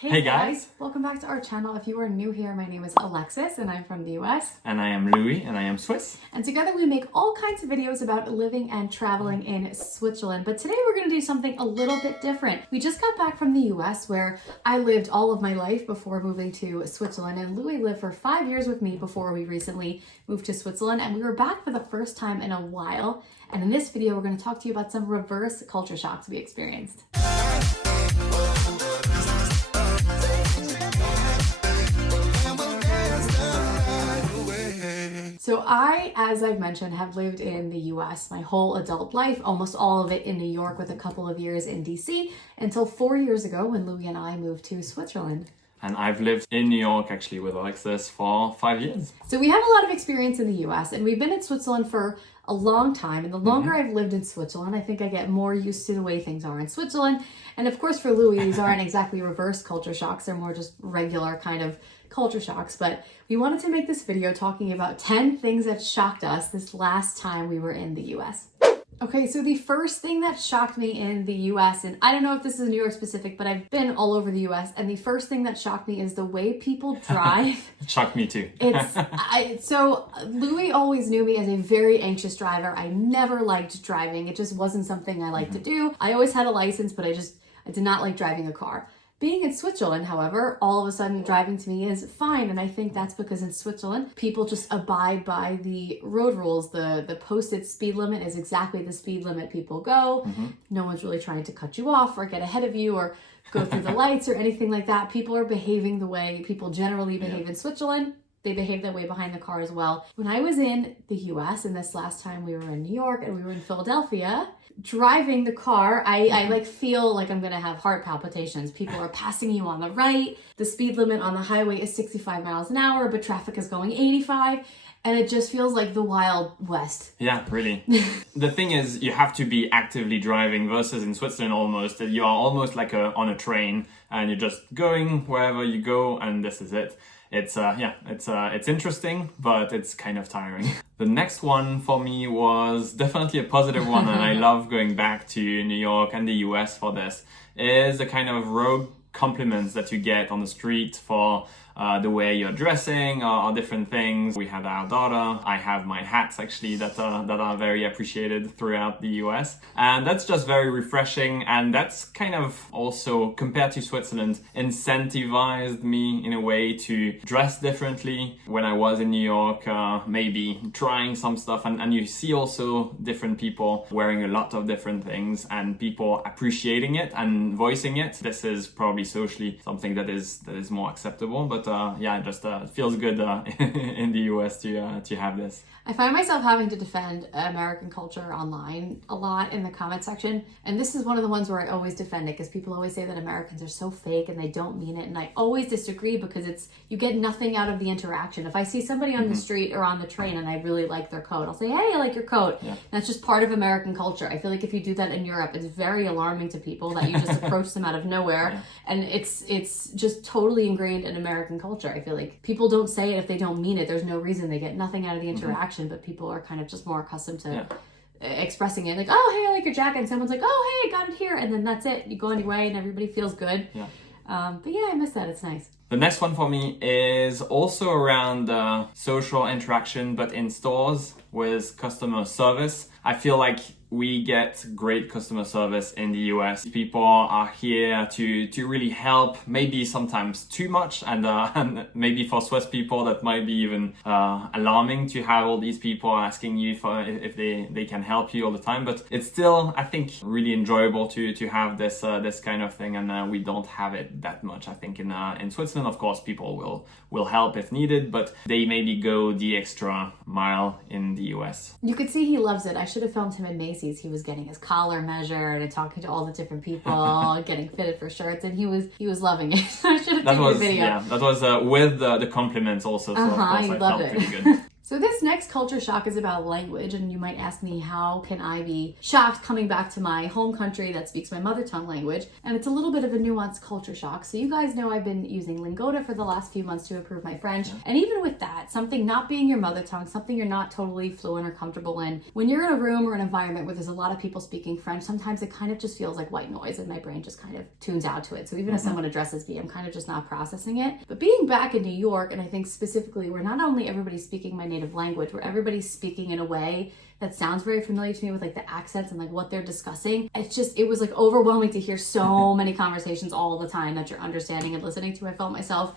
Hey guys! Welcome back to our channel. If you are new here, my name is Alexis and I'm from the US. And I am Louis and I am Swiss. And together we make all kinds of videos about living and traveling in Switzerland. But today we're going to do something a little bit different. We just got back from the US where I lived all of my life before moving to Switzerland. And Louis lived for 5 years with me before we recently moved to Switzerland. And we were back for the first time in a while. And in this video, we're going to talk to you about some reverse culture shocks we experienced. So I, as I've mentioned, have lived in the US my whole adult life, almost all of it in New York with a couple of years in DC, until 4 years ago when Louis and I moved to Switzerland. And I've lived in New York actually with Alexis for 5 years. So we have a lot of experience in the US and we've been in Switzerland for a long time. And the longer I've lived in Switzerland, I think I get more used to the way things are in Switzerland. And of course for Louis, these aren't exactly reverse culture shocks. They're more just regular kind of culture shocks. But we wanted to make this video talking about 10 things that shocked us this last time we were in the US. Okay, so the first thing that shocked me in the US, and I don't know if this is New York specific, but I've been all over the US, and the first thing that shocked me is the way people drive. It shocked me too. So Louis always knew me as a very anxious driver. I never liked driving. It just wasn't something I liked to do. I always had a license, but I did not like driving a car. Being in Switzerland, however, all of a sudden driving to me is fine. And I think that's because in Switzerland, people just abide by the road rules. The posted speed limit is exactly the speed limit people go. No one's really trying to cut you off or get ahead of you or go through the lights or anything like that. People are behaving the way people generally behave in Switzerland. They behave that way behind the car as well. When I was in the US, and this last time we were in New York and we were in Philadelphia, driving the car, I feel like I'm gonna have heart palpitations. People are passing you on the right. The speed limit on the highway is 65 miles an hour, but traffic is going 85. And it just feels like the Wild West. Yeah, really. The thing is, you have to be actively driving versus in Switzerland almost, you are almost like on a train and you're just going wherever you go and this is it. It's interesting, but it's kind of tiring. The next one for me was definitely a positive one, and I love going back to New York and the US for this, is the kind of road compliments that you get on the street for the way you're dressing or different things. We had our daughter. I have my hats actually that are very appreciated throughout the US. And that's just very refreshing. And that's kind of also, compared to Switzerland, incentivized me in a way to dress differently. When I was in New York, maybe trying some stuff. And you see also different people wearing a lot of different things and people appreciating it and voicing it. This is probably socially something that is more acceptable. But it just feels good in the US to have this. I find myself having to defend American culture online a lot in the comment section. And this is one of the ones where I always defend it because people always say that Americans are so fake and they don't mean it. And I always disagree because you get nothing out of the interaction. If I see somebody on the street or on the train and I really like their coat, I'll say, hey, I like your coat. Yeah. That's just part of American culture. I feel like if you do that in Europe, it's very alarming to people that you just approach them out of nowhere. Yeah. And it's just totally ingrained in American culture. I feel like people don't say it if they don't mean it. There's no reason. They get nothing out of the interaction. But people are kind of just more accustomed to expressing it like, oh, hey, I like your jacket. And someone's like, oh, hey, I got it here. And then that's it. You go on your way and everybody feels good. Yeah. But yeah, I miss that. It's nice. The next one for me is also around social interaction, but in stores with customer service. I feel like we get great customer service in the US. People are here to really help, maybe sometimes too much, and maybe for Swiss people that might be even alarming to have all these people asking you for if they can help you all the time. But it's still, I think, really enjoyable to have this kind of thing, and we don't have it that much. I think in Switzerland, of course, people will help if needed, but they maybe go the extra mile in the US. You could see he loves it. I should have filmed him in Macy's. He was getting his collar measured and talking to all the different people, getting fitted for shirts, and he was loving it. I should have taken a video. Yeah, that was with the compliments also. So of course I felt pretty good. So this next culture shock is about language, and you might ask me, how can I be shocked coming back to my home country that speaks my mother tongue language? And it's a little bit of a nuanced culture shock. So you guys know I've been using Lingoda for the last few months to improve my French. And even with that, something not being your mother tongue, something you're not totally fluent or comfortable in, when you're in a room or an environment where there's a lot of people speaking French, sometimes it kind of just feels like white noise and my brain just kind of tunes out to it. So even if someone addresses me, I'm kind of just not processing it. But being back in New York, and I think specifically where not only everybody's speaking my native language, where everybody's speaking in a way that sounds very familiar to me with like the accents and like what they're discussing. It was like overwhelming to hear so many conversations all the time that you're understanding and listening to. I felt myself.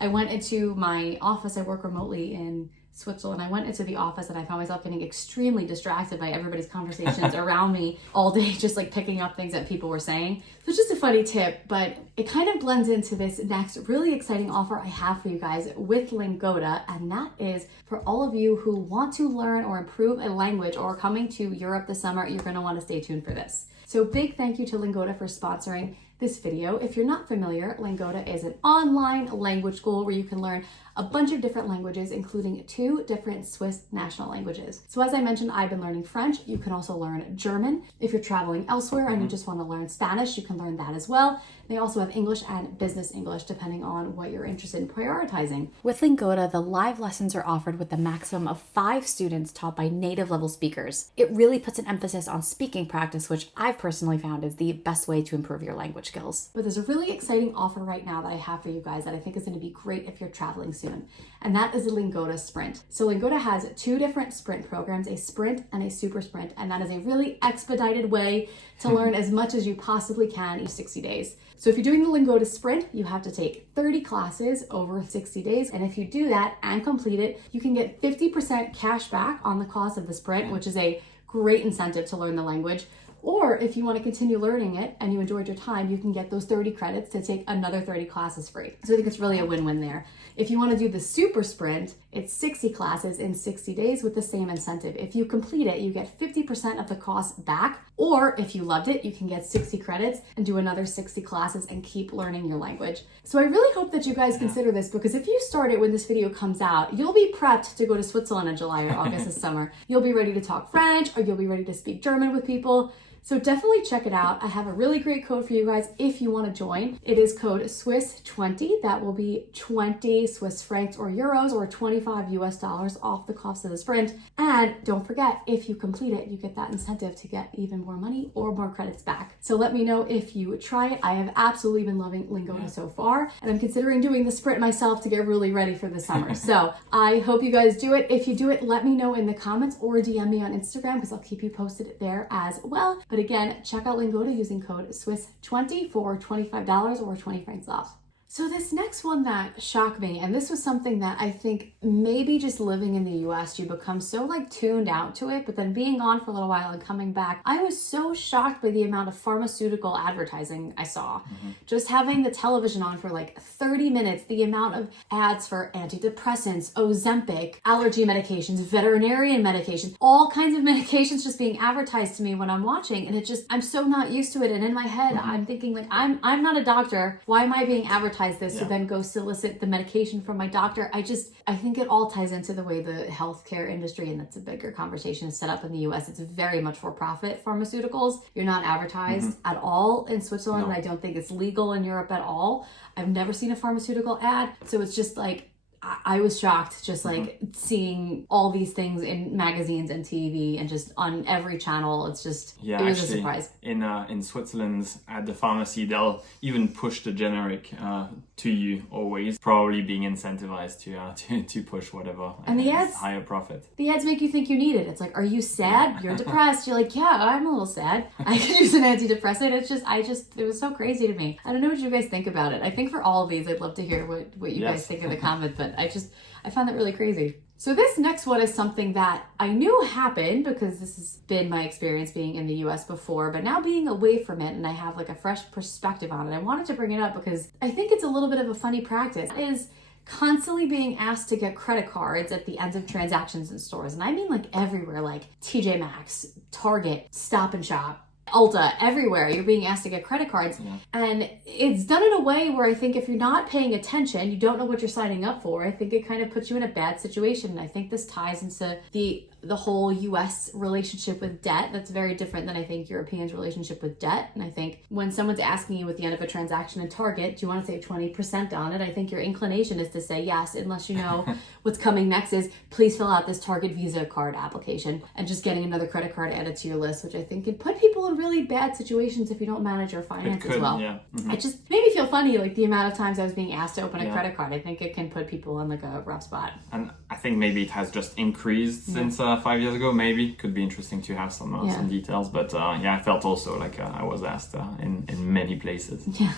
I went into my office. I work remotely in Switzerland. I went into the office and I found myself getting extremely distracted by everybody's conversations around me all day, just like picking up things that people were saying. So it's just a funny tip, but it kind of blends into this next really exciting offer I have for you guys with Lingoda, and that is for all of you who want to learn or improve a language or are coming to Europe this summer. You're going to want to stay tuned for this. So big thank you to Lingoda for sponsoring this video. If you're not familiar, Lingoda is an online language school where you can learn a bunch of different languages, including 2 different Swiss national languages. So as I mentioned, I've been learning French. You can also learn German. If you're traveling elsewhere and you just want to learn Spanish, you can learn that as well. They also have English and business English, depending on what you're interested in prioritizing. With Lingoda, the live lessons are offered with the maximum of 5 students taught by native level speakers. It really puts an emphasis on speaking practice, which I've personally found is the best way to improve your language skills. But there's a really exciting offer right now that I have for you guys that I think is going to be great if you're traveling soon, and that is a Lingoda Sprint. So Lingoda has 2 different sprint programs, a sprint and a super sprint, and that is a really expedited way to learn as much as you possibly can each 60 days. So if you're doing the Lingoda Sprint, you have to take 30 classes over 60 days. And if you do that and complete it, you can get 50% cash back on the cost of the sprint, which is a great incentive to learn the language. Or if you want to continue learning it and you enjoyed your time, you can get those 30 credits to take another 30 classes free. So I think it's really a win-win there. If you want to do the super sprint, it's 60 classes in 60 days with the same incentive. If you complete it, you get 50% of the cost back. Or if you loved it, you can get 60 credits and do another 60 classes and keep learning your language. So I really hope that you guys consider this, because if you start it when this video comes out, you'll be prepped to go to Switzerland in July or August this summer. You'll be ready to talk French, or you'll be ready to speak German with people. So definitely check it out. I have a really great code for you guys if you want to join. It is code SWISS20. That will be 20 Swiss francs or euros or $25 US off the cost of the sprint. And don't forget, if you complete it, you get that incentive to get even more money or more credits back. So let me know if you try it. I have absolutely been loving Lingoda so far, and I'm considering doing the sprint myself to get really ready for the summer. So I hope you guys do it. If you do it, let me know in the comments or DM me on Instagram, because I'll keep you posted there as well. But again, check out Lingoda using code SWISS20 for $25 or 20 francs off. So this next one that shocked me, and this was something that I think maybe just living in the US, you become so like tuned out to it, but then being gone for a little while and coming back, I was so shocked by the amount of pharmaceutical advertising I saw. Just having the television on for like 30 minutes, the amount of ads for antidepressants, Ozempic, allergy medications, veterinarian medications, all kinds of medications just being advertised to me when I'm watching, and it just, I'm so not used to it. And in my head, I'm thinking like, I'm not a doctor. Why am I being advertised this to then go solicit the medication from my doctor? I think it all ties into the way the healthcare industry, and that's a bigger conversation, is set up in the US. It's very much for profit pharmaceuticals. You're not advertised at all in Switzerland. And I don't think it's legal in Europe at all. I've never seen a pharmaceutical ad. So it's just like, I was shocked just like seeing all these things in magazines and TV and just on every channel. It's just, it was actually a surprise. In Switzerland at the pharmacy, they'll even push the generic to you always, probably being incentivized to push whatever and the ads, higher profit. The ads make you think you need it. It's like, are you sad? You're depressed. You're like, yeah, I'm a little sad. I could use an antidepressant. It was so crazy to me. I don't know what you guys think about it. I think for all of these, I'd love to hear what you guys think in the comments, but I found that really crazy. So this next one is something that I knew happened because this has been my experience being in the US before, but now being away from it and I have like a fresh perspective on it, I wanted to bring it up because I think it's a little bit of a funny practice. It is constantly being asked to get credit cards at the end of transactions in stores. And I mean like everywhere, like TJ Maxx, Target, Stop and Shop, Ulta, everywhere, you're being asked to get credit cards. And it's done in a way where I think if you're not paying attention, you don't know what you're signing up for, I think it kind of puts you in a bad situation. And I think this ties into the whole US relationship with debt. That's very different than I think Europeans' relationship with debt. And I think when someone's asking you at the end of a transaction in Target, do you want to save 20% on it? I think your inclination is to say yes, unless you know what's coming next is please fill out this Target Visa card application, and just getting another credit card added to your list, which I think can put people in really bad situations if you don't manage your finances well. It just made me feel funny, like the amount of times I was being asked to open a credit card. I think it can put people in like a rough spot. And I think maybe it has just increased since 5 years ago. Maybe could be interesting to have some details. But I felt also like I was asked in many places. Yeah.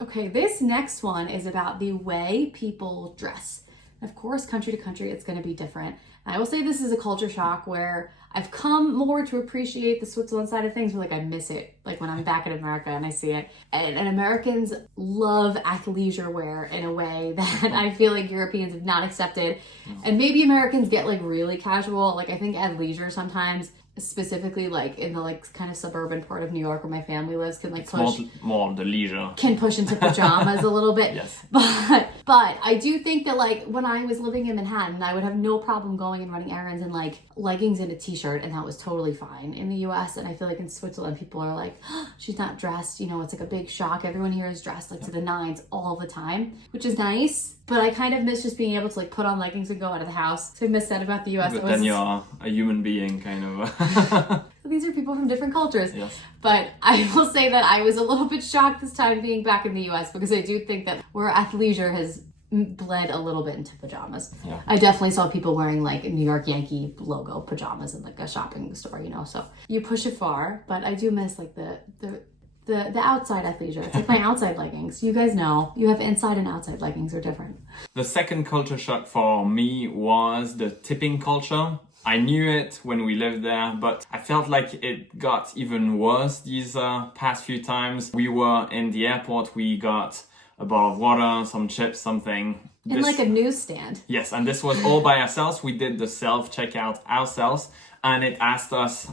Okay, this next one is about the way people dress. Of course, country to country, it's going to be different. And I will say this is a culture shock where I've come more to appreciate the Switzerland side of things, but like I miss it. Like when I'm back in America and I see it. And Americans love athleisure wear in a way that I feel like Europeans have not accepted. And maybe Americans get like really casual. Like I think athleisure sometimes, specifically like in the like kind of suburban part of New York where my family lives, can like push more the leisure, can push into pajamas a little bit. Yes. But I do think that like when I was living in Manhattan, I would have no problem going and running errands in like leggings and a t-shirt, and that was totally fine in the US. And I feel like in Switzerland people are like, oh, she's not dressed, you know, it's like a big shock. Everyone here is dressed like to the nines all the time, which is nice. But I kind of miss just being able to like put on leggings and go out of the house. So I miss that about the US. But then you're a human being, kind of. These are people from different cultures. Yes. But I will say that I was a little bit shocked this time being back in the US, because I do think that where athleisure has bled a little bit into pajamas. Yeah. I definitely saw people wearing like New York Yankee logo pajamas in like a shopping store, you know. So you push it far, but I do miss like the outside athleisure. It's like my outside leggings. You guys know, you have inside and outside leggings are different. The second culture shock for me was the tipping culture. I knew it when we lived there, but I felt like it got even worse these past few times. We were in the airport, we got a bottle of water, some chips, something. In like a newsstand. Yes, and this was all by ourselves. We did the self-checkout ourselves, and it asked us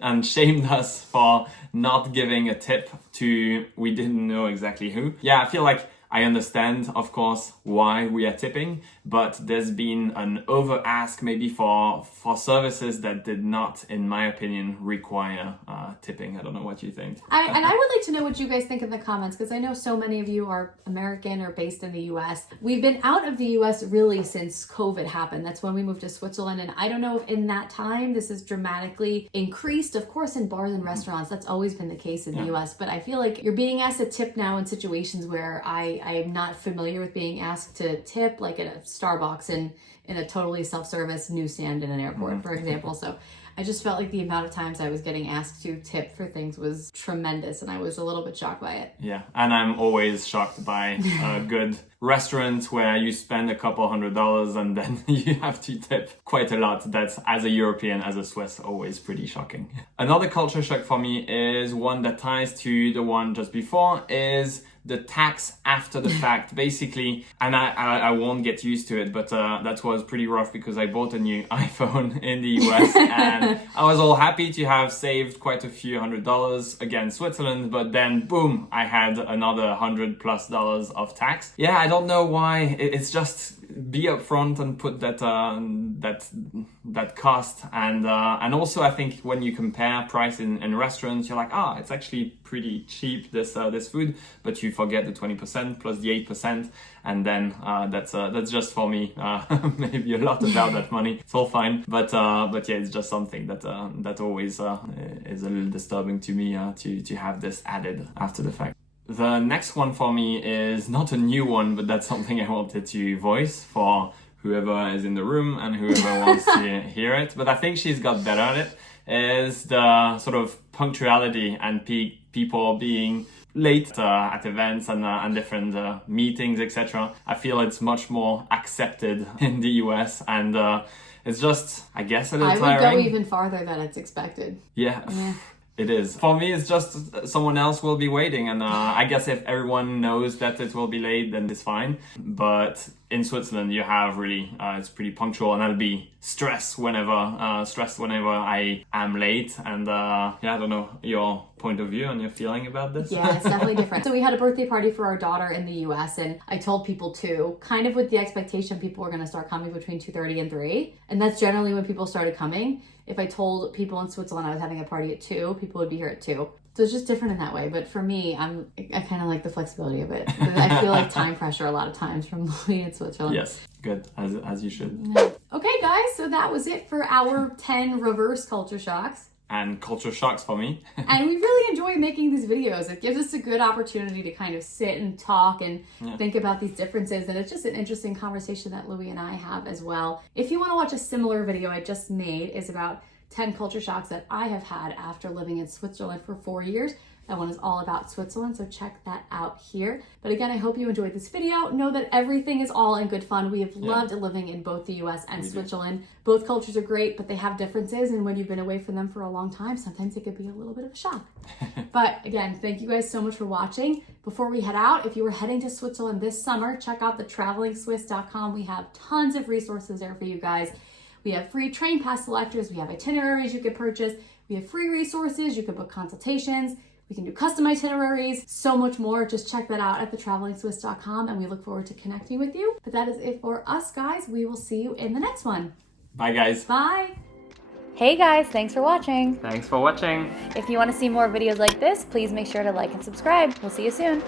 and shamed us for not giving a tip to we didn't know exactly who. Yeah, I feel like I understand, of course, why we are tipping, but there's been an over ask maybe for services that did not, in my opinion, require tipping. I don't know what you think. And I would like to know what you guys think in the comments, because I know so many of you are American or based in the US. We've been out of the US really since COVID happened. That's when we moved to Switzerland. And I don't know if in that time this has dramatically increased. Of course, in bars and restaurants, that's always been the case in the US. But I feel like you're being asked to tip now in situations where I am not familiar with being asked to tip, like at a Starbucks in a totally self-service newsstand in an airport, for example. So I just felt like the amount of times I was getting asked to tip for things was tremendous, and I was a little bit shocked by it. Yeah, and I'm always shocked by a good restaurant where you spend a couple $100 and then you have to tip quite a lot. That's, as a European, as a Swiss, always pretty shocking. Another culture shock for me is one that ties to the one just before, is the tax after the fact, basically. And I won't get used to it, but that was pretty rough because I bought a new iPhone in the US and I was all happy to have saved quite a few $100 against Switzerland, but then boom, I had another $100+ of tax. Yeah, I don't know why. It's just be upfront and put that cost, and also I think when you compare price in restaurants, you're like, it's actually pretty cheap, this food, but you forget the 20% plus the 8%, and then that's just for me maybe a lot about that money. It's all fine, but yeah, it's just something that always is a little disturbing to me to have this added after the fact. The next one for me is not a new one, but that's something I wanted to voice for whoever is in the room and whoever wants to hear it. But I think she's got better at it, is the sort of punctuality and people being late at events and different meetings, etc. I feel it's much more accepted in the US, and it's just, I guess, a little tiring. I would go even farther that it's expected. Yeah. It is. For me, it's just someone else will be waiting, and I guess if everyone knows that it will be late, then it's fine. But in Switzerland you have really, it's pretty punctual, and I'll be stressed whenever I am late. And yeah, I don't know your point of view and your feeling about this. Yeah, it's definitely different. So we had a birthday party for our daughter in the US, and I told people too, kind of with the expectation people were going to start coming between 2:30 and 3. And that's generally when people started coming. If I told people in Switzerland I was having a party at 2, people would be here at 2. So it's just different in that way. But for me, I kind of like the flexibility of it. I feel like time pressure a lot of times from living in Switzerland. Yes, good, as you should. Okay, guys, so that was it for our 10 reverse culture shocks. And culture shocks for me. And we really enjoy making these videos. It gives us a good opportunity to kind of sit and talk and think about these differences. And it's just an interesting conversation that Louis and I have as well. If you want to watch a similar video I just made, is about 10 culture shocks that I have had after living in Switzerland for 4 years. That one is all about Switzerland, so check that out here. But again, I hope you enjoyed this video. Know that everything is all in good fun. We have loved living in both the US and Switzerland. Both cultures are great, but they have differences. And when you've been away from them for a long time, sometimes it could be a little bit of a shock. But again, thank you guys so much for watching. Before we head out, if you were heading to Switzerland this summer, check out the travelingswiss.com. We have tons of resources there for you guys. We have free train pass selectors. We have itineraries you can purchase. We have free resources. You can book consultations. We can do custom itineraries, so much more. Just check that out at thetravelingswiss.com, and we look forward to connecting with you. But that is it for us, guys. We will see you in the next one. Bye, guys. Bye. Hey guys, thanks for watching. Thanks for watching. If you want to see more videos like this, please make sure to like and subscribe. We'll see you soon.